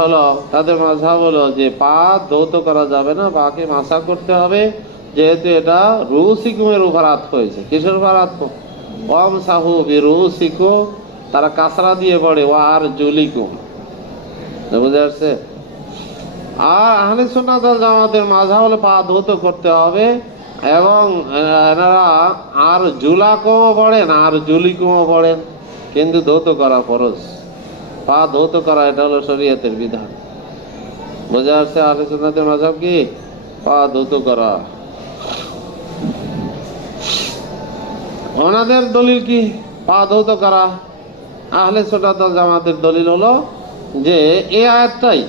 হলো তাদের মাযহাব হলো যে পা ধৌত করা যাবে না, পাকে মাসা করতে হবে, যেহেতু এটা রুসিকুমের উপর আত হয়েছে। কিসের উপর আত? ওয়ামসাহু বিরুসিকুম, তারা কাসরা দিয়ে পড়ে ওয়া আরজুলিকুম। বুঝা যাচ্ছে? আর আহলে সুন্নাত ওয়াল জামাতের মাযহাব হলো পা ধৌত করতে হবে, এবং এনারা আর জুলাকুমও পড়েন আর জুলিকুমও পড়েন, কিন্তু ধৌত করা ফরজ। পা ধৌত করা এটা হলো শরীয়তের বিধান। বোঝা যাচ্ছে? আহলে সুন্নাতের মাযহাব কি? পা ধৌত করা। ওনাদের দলিল কি? পা ধৌত করা। আহলে সুন্নাত ওয়াল জামাতের দলিল হলো যে এই আয়াতটাই,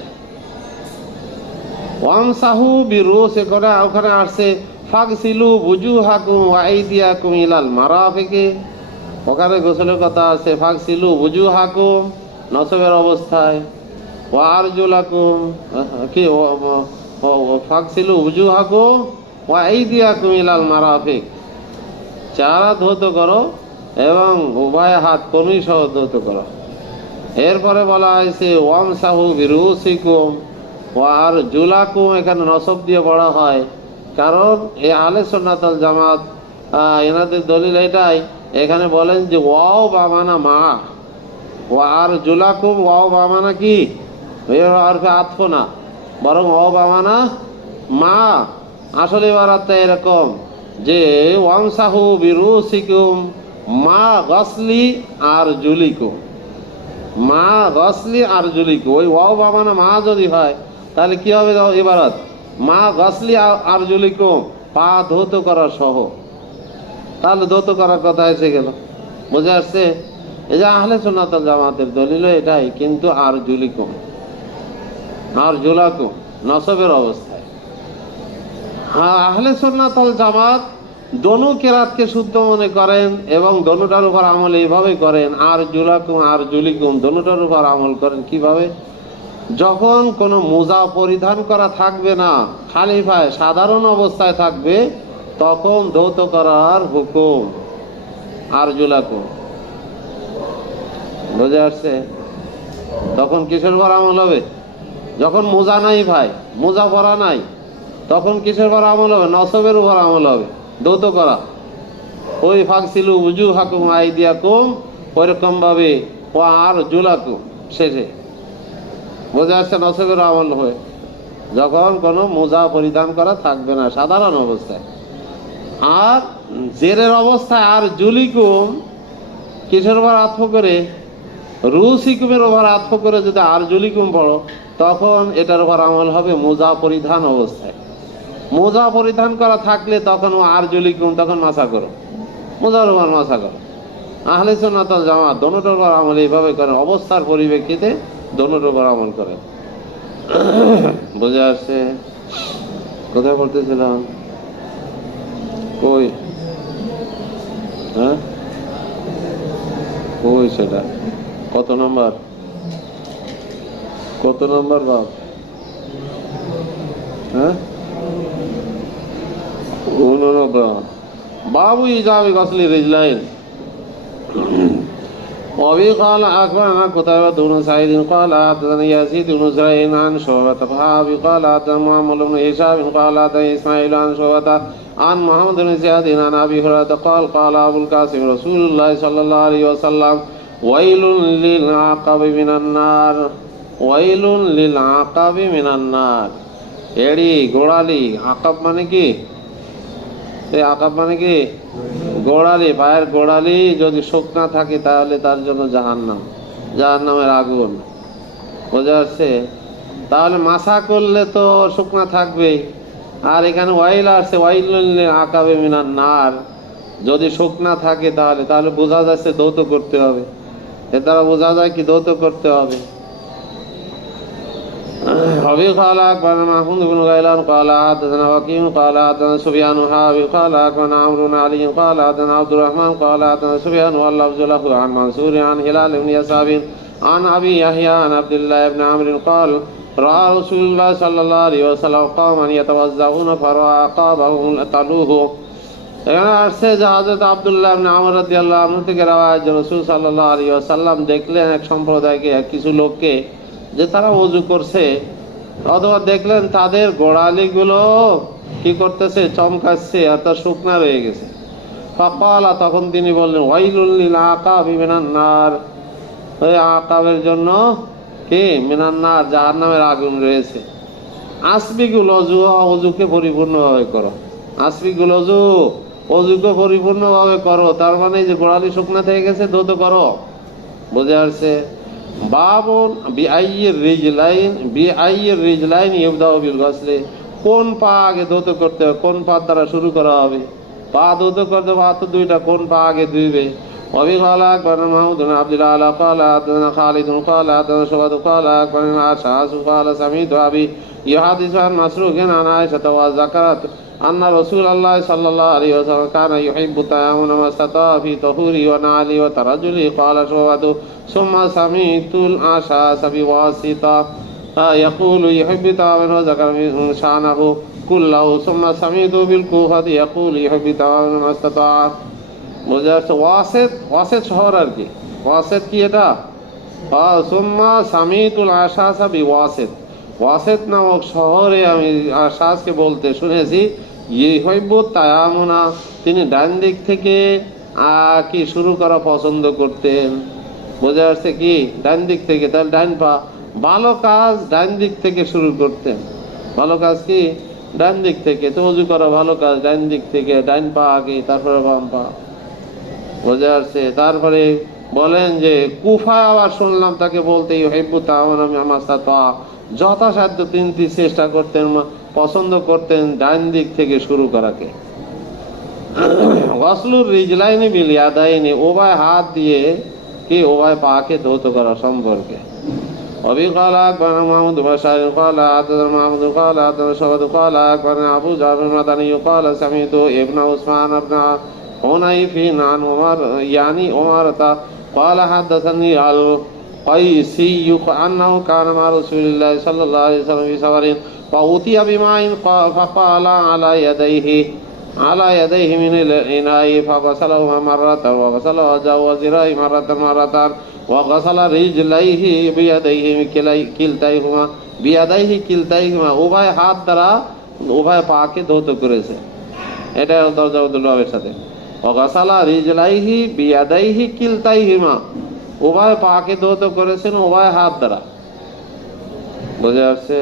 ওয়ামসাহু বিরুসিকুম, ওখানে আসছে ফাগসিলু বুজুহাকুম ওয়া আইদিয়াকুম ইলাল মারাফিকি। ওখানে গোসলের কথা আছে, ফাগসিলু বুজুহাকুম নসবের অবস্থায়, ওয়া আরজুলাকুম কি ফাগসিলু বুজুহাকুম ওয়া আইদিয়াকুম ইলাল মারাফিক, চেহারা ধৌত করো এবং উভয় হাত কনুই সহ ধৌত করো। এরপরে বলা হয়েছে ওয়ামসাহু বিরুসিকুম ওয়া আরজুলাকুম, এখানে নসব দিয়ে পড়া হয়, কারণ এই আহলে সুন্নাত ওয়াল জামাত এনাদের দলিল এটাই। এখানে বলেন যে ওয়াও বামানা মা, ওয়া আরজুলাকুম, ওয়াও বামানা কি আরফে আতফ না, বরং ওয়াও বামানা মা। আসলে ইবারাতটা এরকম যে ওয়ামসাহু বিরুসিকুম মা গসলি আরজুলিকুম, মা গসলি আরজুলিকুম। ওই ওয়াও বামানা মা যদি হয় তাহলে কি হবে ইবারত? মা গসলি আরজুলিকুম, পা ধৌত করা সহ। তাহলে ধৌত করার কথা এসে গেল। বুঝে আসছে? এই যে আহলে সুন্নাত ওয়াল জামাতের দলিল এটাই, কিন্তু আরজুলিকুম, আরজুলাকুম নসবের অবস্থায়। আহলে সুন্নাত ওয়াল জামাত দোনো কেরাতকে শুদ্ধ মনে করেন এবং দোনোটার উপর আমল এইভাবে করেন, আরজুলাকুম আরজুলিকুম দোনোটার উপর আমল করেন। কিভাবে? যখন কোনো মোজা পরিধান করা থাকবে না, খালি পায়ে সাধারণ অবস্থায় থাকবে, তখন ধৌত করার হুকুম আরজুলাকুম। বুঝে আসছে? তখন কিসের উপর আমল হবে? যখন মোজা নাই ভাই, মোজা পরা নাই, তখন কিসের উপর আমল হবে? নসবের উপর আমল হবে, দৌত করা। ওই ফাকসিলু উজু হাকুম আইদিয়াকুম, ওইরকম ভাবে ও আর জুলাকুম শেষে বোঝা যাচ্ছে নসবের আমল হয়ে, যখন কোনো মোজা পরিধান করা থাকবে না সাধারণ অবস্থায়। আর জেরের অবস্থায় আর জুলিকুম কিসের উপর আত্ম করে? রুসিকুমের উপর আত্ম করে যদি আর জুলিকুম পড়ো, তখন এটার উপর আমল হবে মোজা পরিধান অবস্থায়। মোজা পরিধান করা থাকলে তখন আর জুলিকুম, তখন মাসা করো, মোজার উপর মাসা করো। আহলে সুন্নাত ওয়াল জামাত দোনোটার উপর আমল এইভাবে করেন, অবস্থার পরিপ্রেক্ষিতে দোনোটার উপর আমল করেন। বুঝে আসছে? কোথায় পড়তেছিলাম? কই? হ্যাঁ কই সেটা? কত নম্বর? কত নম্বর বাব? হ্যাঁ 89 বাবু ইজাবি গসলি রিজলাইন। وأبي قال أخبرنا قتيبة بن سعيد قال حدثني يزيد بن زريع عن شعبة وأبي قال حدثنا محمد بن هشام قال حدثني إسماعيل عن شعبة عن محمد بن زياد عن أبي هريرة قال قال أبو القاسم رسول الله صلى الله عليه وسلم ويل للعقب من النار ويل للعقب من النار। এড়ি গোড়ালি, আকাব মানে কি? এই আকাব মানে কি? গোড়ালি, পায়ের গোড়ালি যদি শুকনা থাকে তাহলে তার জন্য জাহান্নাম, জাহান্নামের আগুন। বোঝা যাচ্ছে? তাহলে মাসা করলে তো শুকনা থাকবেই। আর এখানে ওয়াইল আসছে, ওয়াইল আকাবে মিনান নার, যদি শুকনা থাকে তাহলে তাহলে বোঝা যাচ্ছে দৌত করতে হবে। এ দ্বারা বোঝা যায় কি দৌত করতে হবে। أبي قال أخبرنا محمود بن غيلان قال حدثنا وكيع قال حدثنا سفيان حابي قال أخبرنا عمرو بن علي قال حدثنا عبد الرحمن قال حدثنا سفيان واللفظ له عن منصور عن هلال بن يساب عن أبي يحيى عن عبد الله بن عمرو قال رأى رسول الله صلى الله عليه وسلم قوما يتوضؤون فرأى عقابهم تلوه। এখানে আসছে যে হযরত আব্দুল্লাহ ইবনে আমর রাদিয়াল্লাহু আনহু থেকে রওয়ায়াত, রাসূল সাল্লাল্লাহু আলাইহি ওয়াসাল্লাম দেখলেন এক সম্প্রদায়কে, কিছু লোককে, যে তারা ওযু করছে, অথবা দেখলেন তাদের গোড়ালিগুলো কি করতেছে? চমকাচ্ছে, অর্থাৎ শুকনা রয়ে গেছে। ফাকালা, তখন তিনি বললেন ওয়াইলুল লিল আকাবি মিনান নার, ওই আকাবের জন্য কি? মিনান নার, জাহান্নামের আগুন রয়েছে। আসবিগুল ওযু, ওযুকে পরিপূর্ণভাবে করো। আসবিগুল ওযু, ওযুকে পরিপূর্ণভাবে করো, তার মানে যে গোড়ালি শুকনা থেকে গেছে দৌত করো। বুঝে আসছে? বাবুন বিআইয়ির রিজলাইন ইবদাউ বিল গসলি, কোন পা আগে দৌত করতে হবে, কোন পা দ্বারা শুরু করা হবে? পা দৌত করতে পা তো দুইটা, কোন পা আগে ধুইবে? وأبي قال أخبرنا محمود بن عبد الله قال حدثنا خالد قال حدثنا شعبة قال أخبرنا أشعث قال سمعت أبي يحدث عن مسروق عن عائشة وذكرت أن رسول الله صلى الله عليه وسلم كان يحب التيمم ما استطاع في طهوره ونعله وترجله قال شعبة ثم سمعت الأشعث بواسطة يقول يحب التيمم وذكر شأنه كله ثم سمعت بالكوفة يقول يحب التيمم ما استطاع। বোঝা যাচ্ছে? ওয়াসেত, ওয়াসেত শহর আর কি। ওয়াসেত কি এটা? সুম্মা সামিতুল আশাসা বিওয়াসেত, ওয়াসেত নামক শহরে আমি আশাসকে বলতে শুনেছি ইউহিব্বু তায়ামুনা, তিনি ডান দিক থেকে কি শুরু করা পছন্দ করতেন। বোঝা যাচ্ছে কি? ডান দিক থেকে, তাহলে ডান পা, ভালো কাজ ডান দিক থেকে শুরু করতেন। ভালো কাজ কি? ডান দিক থেকে। তো ওযু করা ভালো কাজ ডান দিক থেকে, ডান পা আগে, তারপরে বাম পা। বোঝা যাচ্ছে? তারপরে বলেন যে কুফায় আবার শুনলাম তাকে বলতে ইউহিব্বু তায়ামুনা মাস্তাতা, যথাসাধ্য তিনি চেষ্টা করতেন, পছন্দ করতেন ডান দিক থেকে শুরু করাকে। গসলুর রিজলাইনি বিল ইয়াদাইনি, উভয় হাত দিয়ে কি উভয় পাকে ধৌত করা সম্পর্কে। أبي قال أخبرنا محمود بن بشار قال حدثنا محمود قال حدثنا شعبة قال أخبرنا أبو جعفر المدني قال سمعت ابن عثمان بن حنيف عن عمر يعني عمرة قال حدثني القيسي أنه كان مع رسول الله صلى الله عليه وسلم في سفر فأتي بماء فقال على يديه من الإناء فغسلهما مرة وغسل وجهه وذراعه مرة ওয়াগাসালা রিজলাইহি বিয়াদাইহি কিলতাইহুমা বিয়াদাইহি কিলতাইহুমা, উভয় হাত দ্বারা উভয় পাকে ধৌত করেছে। এটা দরজাউদ্দুল বাবের সাথে ওয়াগাসালা রিজলাইহি বিয়াদাইহি কিলতাইহিমা, উভয় পাকে ধৌত করেছেন উভয় হাত দ্বারা। বুঝে আসছে?